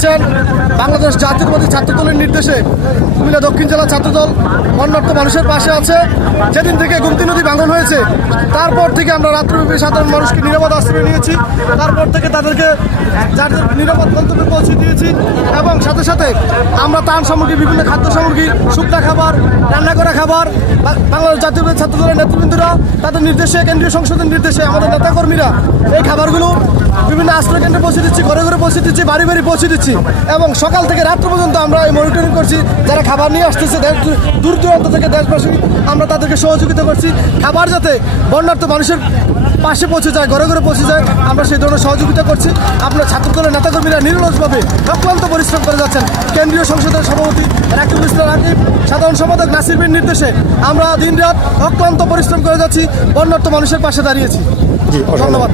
পাচ্ছেন বাংলাদেশ জাতীয়তাবাদী ছাত্র দলের নির্দেশে কুমিল্লা দক্ষিণ জেলা ছাত্রদল বন্যার্ত মানুষের পাশে আছে। যেদিন থেকে গোমতী নদী ভাঙন হয়েছে তারপর থেকে আমরা রাত্রিব্যাপী সাধারণ মানুষকে নিরাপদ আশ্রয় নিয়েছি। তারপর থেকে তাদেরকে যাদের নিরাপদ গন্তব্যে পৌঁছে দিয়েছি এবং সাথে সাথে আমরা ত্রাণ সামগ্রী, বিভিন্ন খাদ্য সামগ্রী, শুকনা খাবার, রান্না করা খাবার বাংলাদেশ জাতীয়তাবাদী ছাত্র দলের নেতৃবৃন্দরা তাদের নির্দেশে, কেন্দ্রীয় সংসদের নির্দেশে আমাদের নেতাকর্মীরা এই খাবারগুলো বিভিন্ন আশ্রয় কেন্দ্রে পৌঁছে দিচ্ছি, ঘরে ঘরে পৌঁছে দিচ্ছি, বাড়ি বাড়ি পৌঁছে দিচ্ছি এবং সকাল থেকে রাত্র পর্যন্ত আমরা এই মনিটরিং করছি। যারা খাবার নিয়ে আসতেছে দূর দূরান্ত থেকে দেশবাসী, আমরা তাদেরকে সহযোগিতা করছি। খাবার যাতে বন্যার্ত মানুষের পাশে পৌঁছে যায়, ঘরে ঘরে পৌঁছে যায়, আমরা সেই ধরনের সহযোগিতা করছি। আপনার ছাত্রদলের নেতাকর্মীরা নিরলসভাবে অক্লান্ত পরিশ্রম করে যাচ্ছেন। কেন্দ্রীয় সংসদের সভাপতি রাকিবুল ইসলাম রাকিব, সাধারণ সম্পাদক নাসির বিন নির্দেশে আমরা দিনরাত অক্লান্ত পরিশ্রম করে যাচ্ছি, বন্যার্ত মানুষের পাশে দাঁড়িয়েছি। ধন্যবাদ।